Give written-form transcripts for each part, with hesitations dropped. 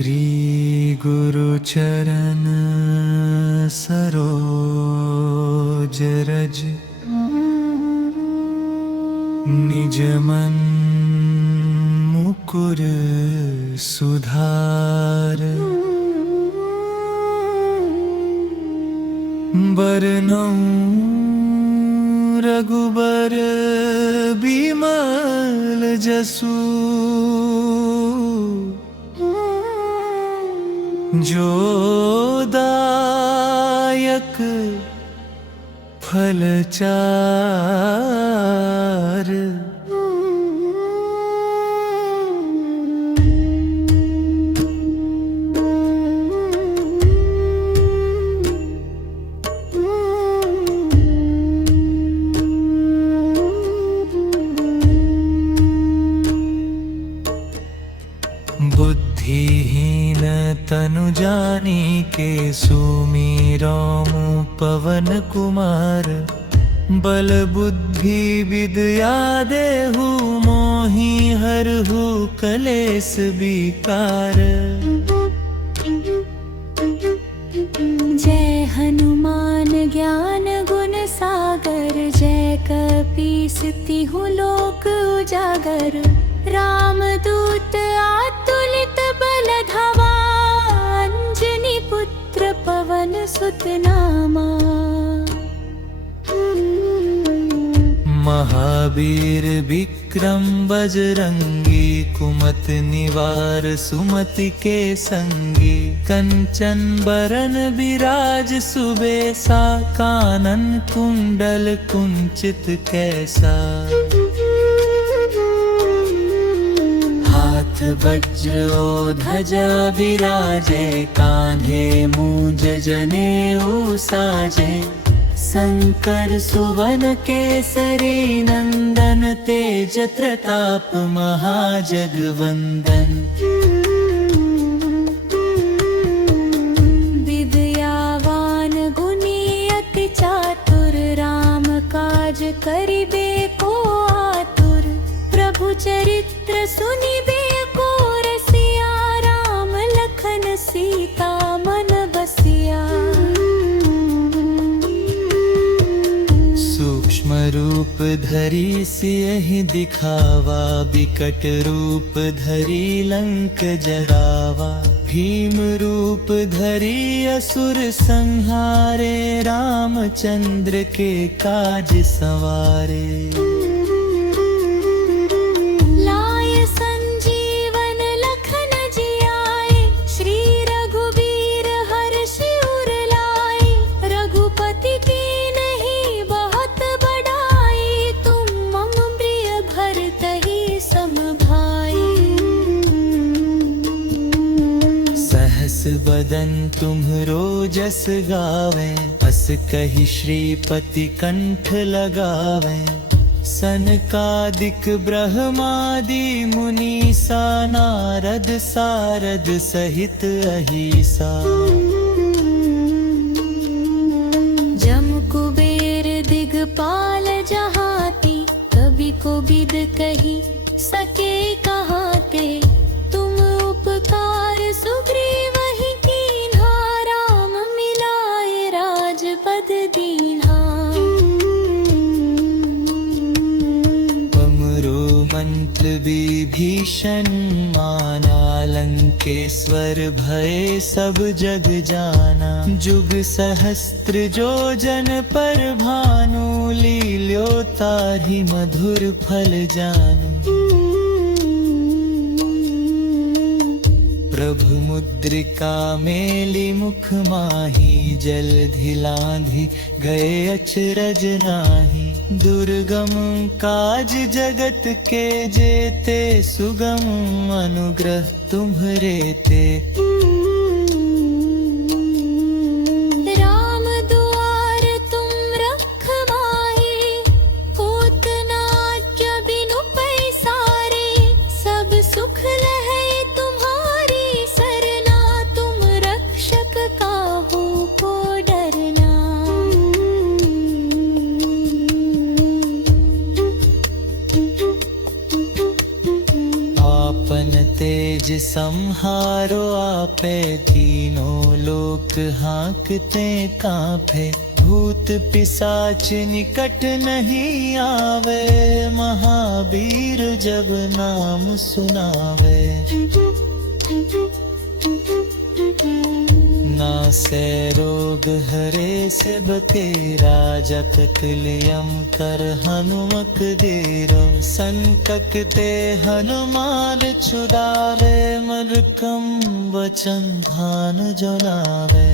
श्री गुरु चरण सरोज रज निज मन मुकुर सुधार बरनौ रघुबर बिमल जसु जो दायक फलचार बुद्धिहीन तनु जानिके सुमिरौ पवन कुमार बल बुद्धि विद्या देहु मोहि हरहु कलेस विकार। जय हनुमान ज्ञान गुण सागर जय कपीस तिहु लोक उजागर रामदूत आतुलित बल धामा अंजनी पुत्र पवन सुत नामा। महावीर विक्रम बजरंगी कुमति निवार सुमति के संगी कंचन बरन विराज सुबेसा कानन कुंडल कुंचित कैसा। हाथ वज्र ध्वजा विराजे कान्धे मूंज जनेऊ साजे शंकर सुवन केसरी नंदन तेज प्रताप महाजगवंदन। विद्यावान गुणी अति चातुर राम काज करिबे को आतुर प्रभु चरित्र सुनिबे को रसिया राम लखन सीता मन बसिया। सूक्ष्म रूप धरि सियहि दिखावा बिकट रूप धरि लंक जरावा भीम रूप धरि असुर संहारे रामचंद्र के काज सवारे। बदन तुम्हरो जस गावें अस कहि श्रीपति कंठ लगावें। सनकादिक ब्रह्मादि मुनीसा नारद सारद सहित अहिसा। जम कुबेर दिगपाल जहाती कवि कोविद कही सके कहाते तुम उपकार सुग्रीव ही कीन्हा राम मिलाए राजपद दीन्हा। पमरो मंत्र विभीषण माना लंकेश्वर भय सब जग जाना। जुग सहस्त्र जो जन पर भानु लील्यो ताहि मधुर फल जानू। प्रभु मुद्रिका मेली मुख माही जलधि लांघि गए अचरज नाही। दुर्गम काज जगत के जेते सुगम अनुग्रह तुम्हरे ते। राम दुआर तुम रखवाए होत न बिनु पैसारे सब सुख लहै तेज संहारो आपे, तीनों लोक हाँकते कांपे। भूत पिशाच निकट नहीं आवे, महावीर जब नाम सुनावे। नासे रोग हरे सिब तेरा, जपत लियम कर हनुमत देरो। संकट ते हनुमान छुड़ावे, मरकम वचन ध्यान जोलावे।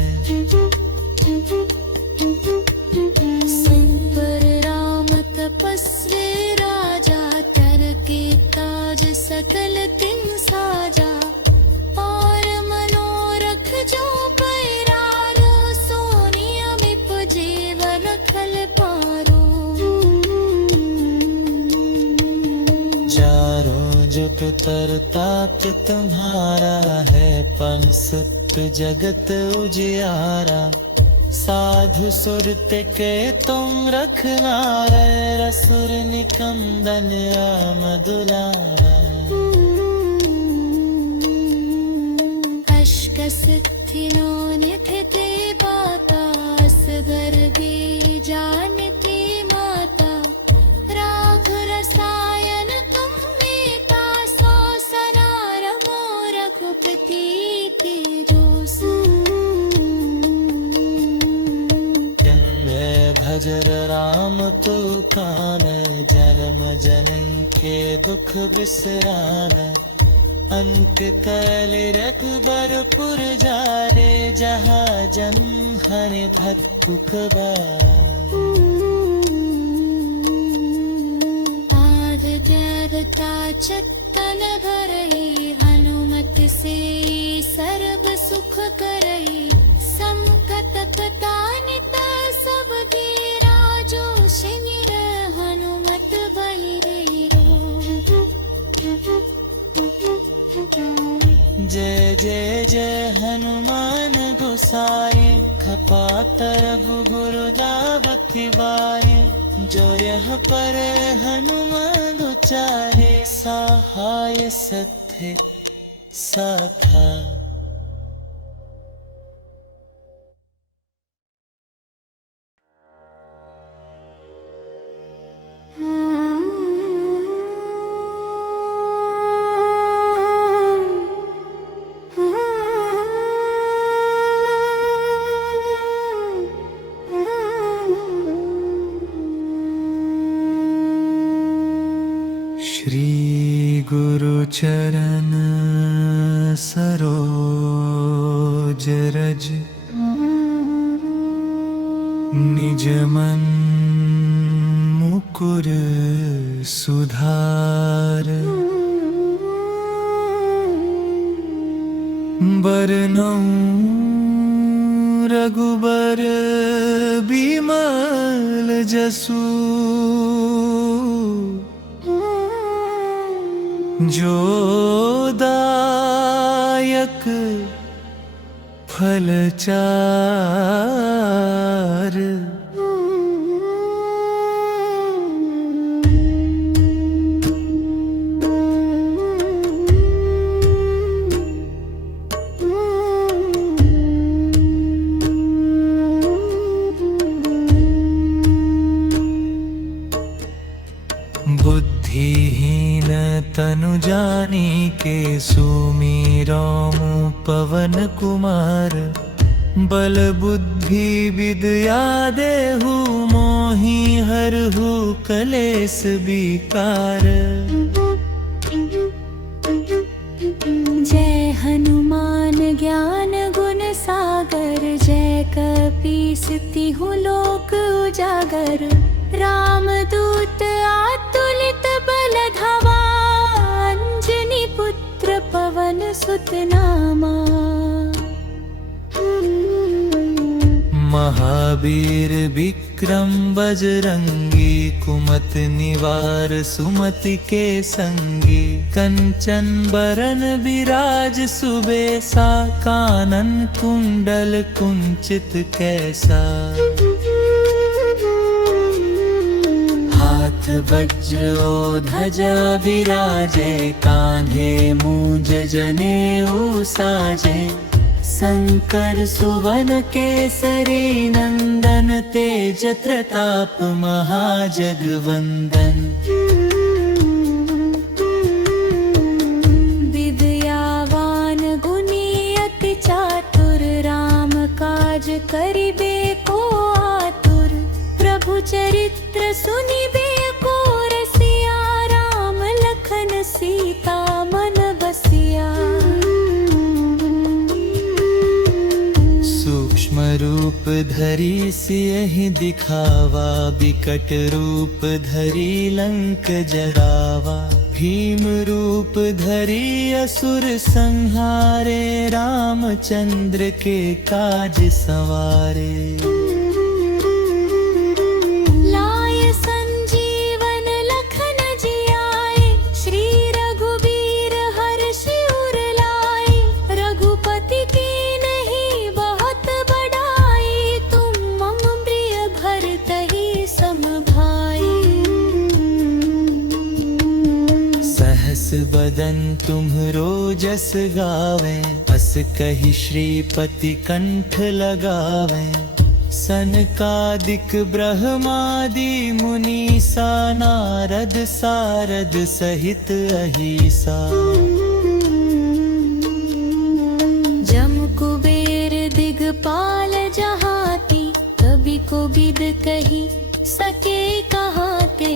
संपर राम तपस्वी राजा, तरके काज सकल तिन साजा। और मनोरथ जो पैरारो, सोनियमिप जीव रखल पारो। चारों जुग तरताप तुम्हारा है, पंसुत जगत उजियारा। साधु सुरते के तुम रखनारे, रसुर निकंदन राम दुलारा। अष्ट सिद्धि नौ निधि ते बाता, असगर गे जानती माता। राघ रसायन तुम मीता, सो सनारमो रघुपति दोष। भजर राम तू कान, जन्म जन्म के दुख बिसरान। अंत कल रघुबरपुर जारे, जहाँ जन हरि भक्त आद देवता चतन भरई, हनुमत से सर्व सुख करई। समकत कतानिता सब गिरा, जो शिनिर हनुमत बहिरो। जय जय जय हनुमान गोसाई, खपातर गुरुदावति वाय। जो यह पर हनुमान उचारे, सहाय सत्य साथा। श्री गुरु चरण सरोज रज, निज मन मुकुर सुधार। बरनउँ रघुबर बिमल जसु, जो दायक फल चार। बुद्धिहीन तनु जानिके, सुमिरौं पवन कुमार। बल बुद्धि विद्या देहु, मोहि हरहु कलेस विकार। जय हनुमान ज्ञान गुण सागर, जय कपीस तिहु लोक उजागर। रामदूत अतुलित बल धामा, अंजनी पुत्र पवन सुत नामा। महावीर विक्रम बजरंगी, कुमति निवार सुमति के संगी। कंचन बरन विराज सुबेसा, कानन कुंडल कुंचित कैसा। हाथ हाथ वज्र ओ ध्वजा विराजे, कांधे मूंज जनेऊ साजे। शंकर सुवन केसरी नंदन, तेज प्रताप महाजगवंदन। विद्यावान गुणी अति चातुर, राम काज करिबे को आतुर। प्रभु चरित्र सुनिबे को रसिया, राम लखन सीता मन बसिया। सूक्ष्म रूप धरि सियहि दिखावा, बिकट रूप धरि लंक जरावा। भीम रूप धरि असुर संहारे, रामचंद्र के काज संवारे। लाय संजीवन लखन जियाए, श्री रघुबीर हर्षि उर लाए। रघुपति की नहीं बहुत बड़ाई, तुम मम प्रिय भरतहि सम भाई। सहस बदन तुम्हरो जस गावे, अस कहि श्रीपति कंठ लगावे। सनकादिक ब्रह्मादि मुनीसा, नारद सारद सहित अहिसा। जम कुबेर दिगपाल जहाती, कवि कोविद कही सके कहाते।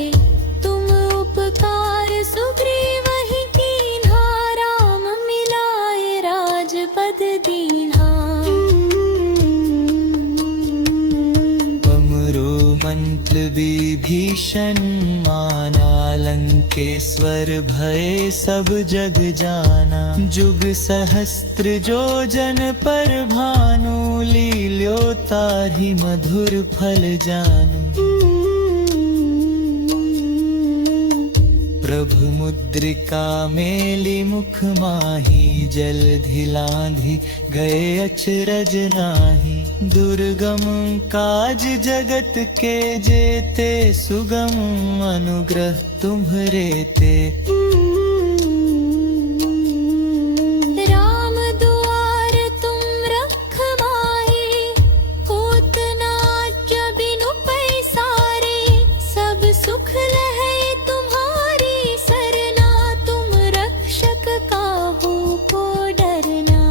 तुम उपकार सुग्रीवहि कीन्हा, राम मिलाए राजपद दीन्हा। तुमरो मंत्र विभीषण माना, लंकेश्वर भय सब जग जाना। जुग सहस्त्र जो जन पर भानु, लील्यो ताहि मधुर फल जानु। प्रभु मुद्रिका मेली मुख माही, जलधि लांघि गए अचरज नाही। दुर्गम काज जगत के जेते, सुगम अनुग्रह तुम्हरे ते। राम दुआर तुम रखवाए, होत न आज्ञा बिनु पैसारे। सब सुख लहै तुम्हारी सरना, तुम रक्षक काहू को डरना।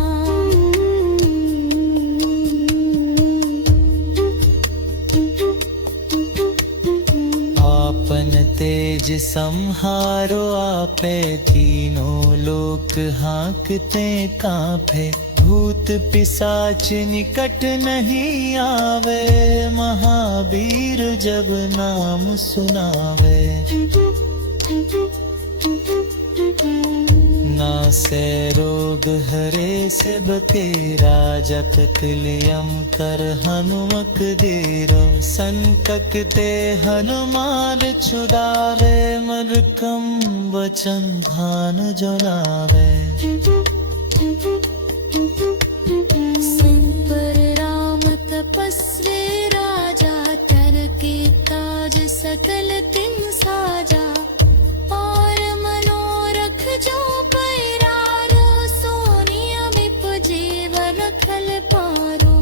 आपन तेज संहारो आपे, तीनों लोक हाँकते कांपे। भूत पिशाच निकट नहीं आवे, महावीर जब नाम सुनावे। नासे रोग हरे सिब तेरा, जपत लियम कर हनुमत देरो। संकट ते हनुमान छुड़ावे, मरकम वचन ध्यान जुलावे। संपर राम तपस्वी राजा, तरके काज सकल तिन साजा। और मनोरथ जो पैरारो, सोनिया में पुजीव रखल पारो।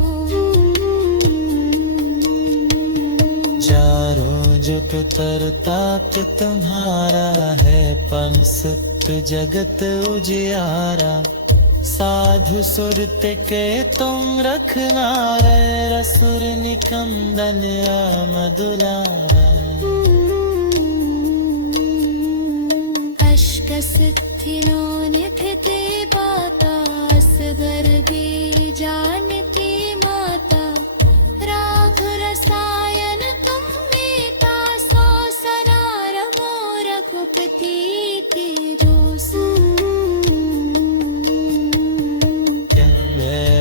चारों जुग तरताप तुम्हारा है, पंसुत जगत उजियारा। साधु सुरत के तुम रखनारे, रसुर निकंदन राम दुलारे। अष्ट सिद्धि नो निधि ते बाता, असगर गे जानकी माता। राघ रसायन तुम मीता, सो सरार मोर रघुपति के रोस।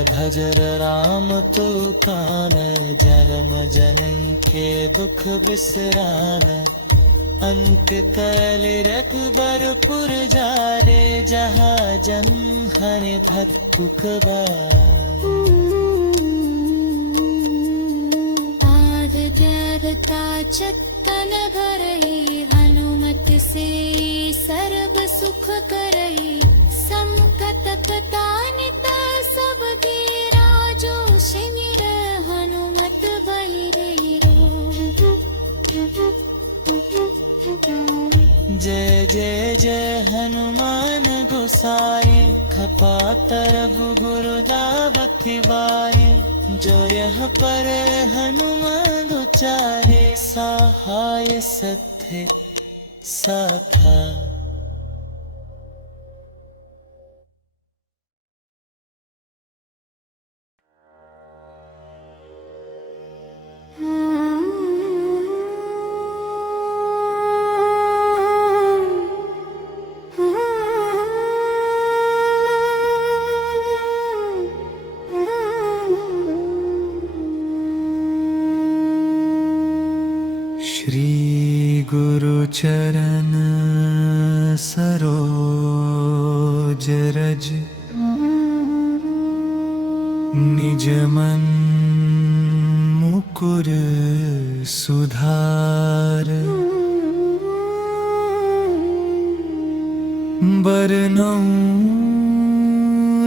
भजर राम तो कान, जन्म जन्म के दुख बिसरान। अंत कल रघुबरपुर जारे, जहाँ जन हरि भक्तु आद देवता चित्तन मन घरई हनुमत से सर्व सुख करई समकत कतानित सब घेरा जो शिमिर हनुमत बहिरे रो। जय जय जय हनुमान गोसाई खपातर गुरुदावति वाय जो यह पर हनुमान उचारे सहाय सत्य साथा। श्री गुरु चरण सरोज रज निज मन मुकुर सुधार बरनौ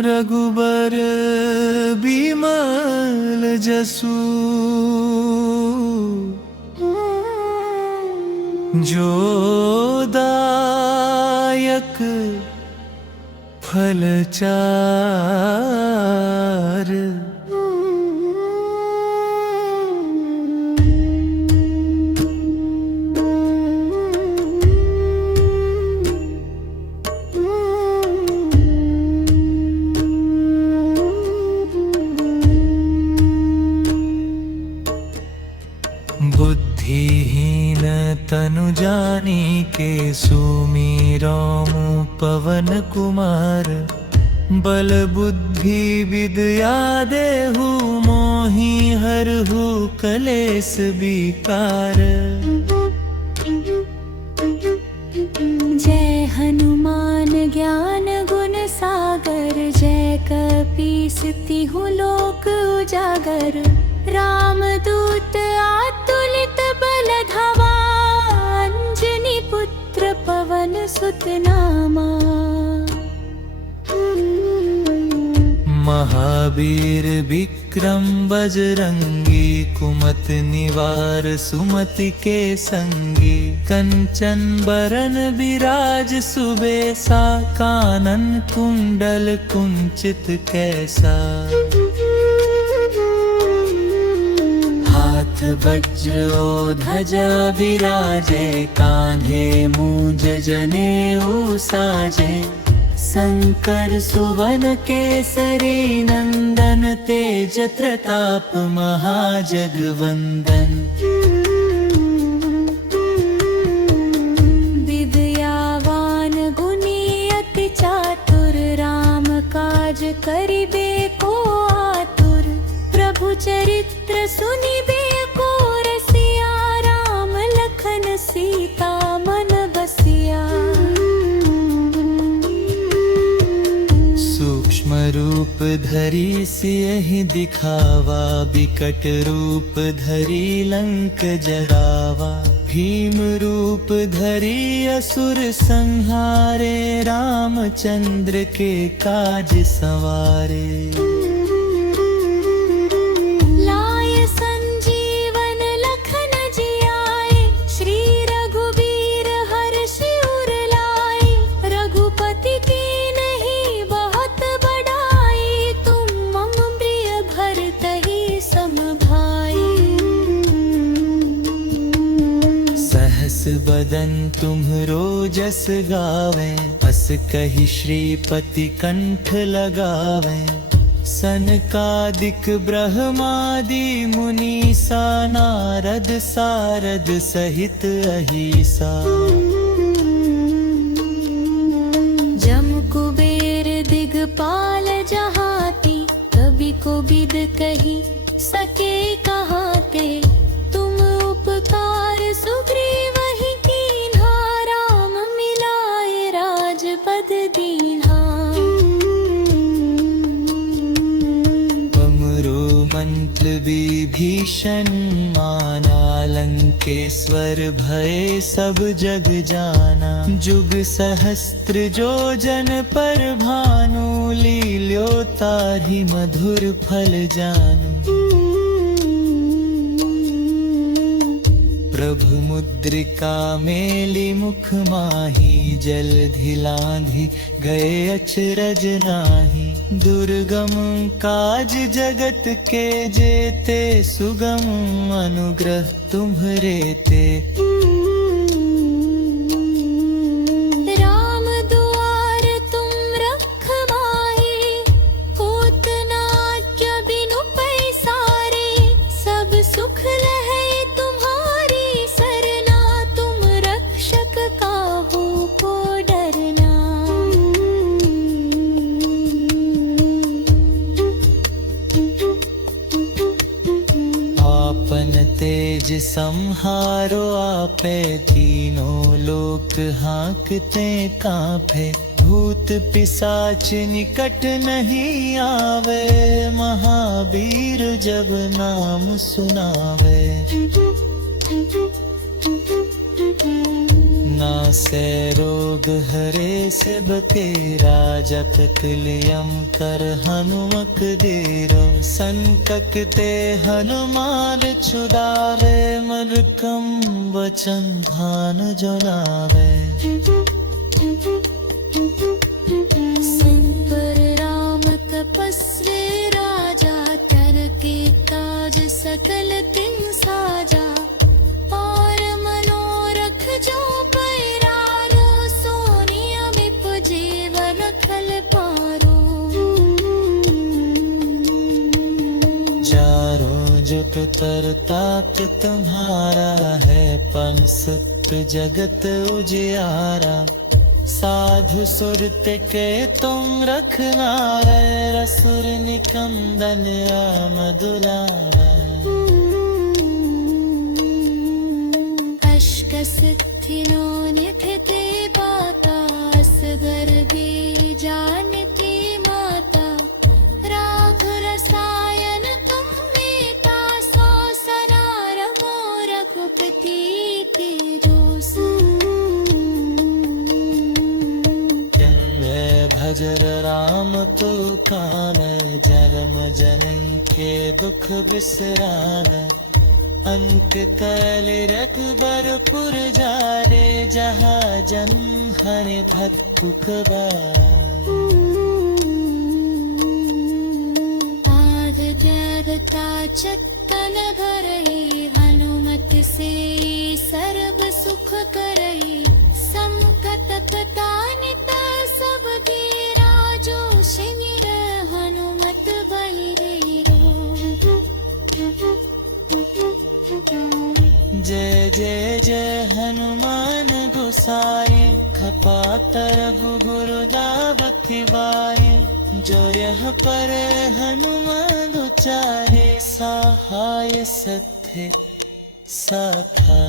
रघुबर बिमल जसु जो दायक फल चार। बुद्धिहीन तनु जानिके सुमिरौं पवन कुमार बल बुद्धि विद्या देहु मोहि हरहु कलेस विकार। जय हनुमान ज्ञान गुण सागर जय कपीस तिहु लोक उजागर रामदूत आतुलित बल धामा अंजनी पुत्र पवन सुत नामा। महावीर विक्रम बजरंगी कुमति निवार सुमति के संगी कंचन बरन विराज सुबेसा कानन कुंडल कुंचित कैसा। हाथ वज्र ध्वजा विराजे कान्धे मूंज जनेऊ साजे शंकर सुवन केसरी नंदन तेज प्रताप महाजगवंदन। विद्यावान गुणी अति चातुर राम काज करिबे को आतुर प्रभु चरित्र सुनिबे को रसिया राम लखन सीता मन बसिया। सूक्ष्म रूप धरि सियहि दिखावा बिकट रूप धरि लंक जरावा भीम रूप धरि असुर संहारे रामचंद्र के काज संवारे। बदन तुम्हरो जस गावे अस कहि श्रीपति कंठ लगावे सनकादिक ब्रह्मादि मुनीसा नारद सारद सहित अहिसा। जम कुबेर दिगपाल जहाती कभी को बिद कही सके कहाते तुम उपकार सुग्रीव ही कीन्हा राम मिलाए राजपद दीन्हा। मंत्र विभीषण माना लंकेश्वर लंकेश्वर भये सब जग जाना। जुग सहस्त्र जो जन पर भानु, लील्यो ताहि मधुर फल जानु। प्रभु मुद्रिका मेली मुख माही, जलधि लांघि गए अचरज नाही। दुर्गम काज जगत के जेते, सुगम अनुग्रह तुम्हरे ते। राम दुआर तुम रखवाए, होत न आज्ञा बिनु पैसारे। सब सुख लहै तुम्हारी सरना, तुम रक्षक काहू को डरना। आपन तेज संहारो आपे, तीनों लोक हाँकते कांपे। भूत पिशाच निकट नहीं आवे, महावीर जब नाम सुनावे। नासे रोग हरे सिब तेरा, जपत लियम कर हनुमक देरो। संकट ते हनुमान छुड़ावे, मरकम वचन ध्यान जुलावे। संपर राम तपस्वी राजा, तरके काज सकल तिन साजा। और मनोरथ जो पैरारो, सोनियमिप जीवन खल पारो। चारों जुग तरताप तुम्हारा है, पंसत जगत उजियारा। साधु सुरत के तुम रखवारे, रसुर निकंदन राम दुलारे। अष्ट सिद्धि नो निधि ते बाता, असगर गे जानकी माता। राघ रसायन तुम मीता, सो सनारमो रघुपति ते दोष। भजर राम तो कान, जन्म जन के दुख बिसरान। अंत कल रघुबरपुर जारे, जहाँ जन हरि भक्तु कबार। आद जगता चक्कन भरहि, हनुमत से सर्व सुख करहि। समकत कटानित सब धीरा, जो शिनिर हनुमत बहिरो। जय जय जय हनुमान गोसाई, खपातर गुरुदावति वाय। जो यह पर हनुमान उचारे, सहाय सत्य साथा।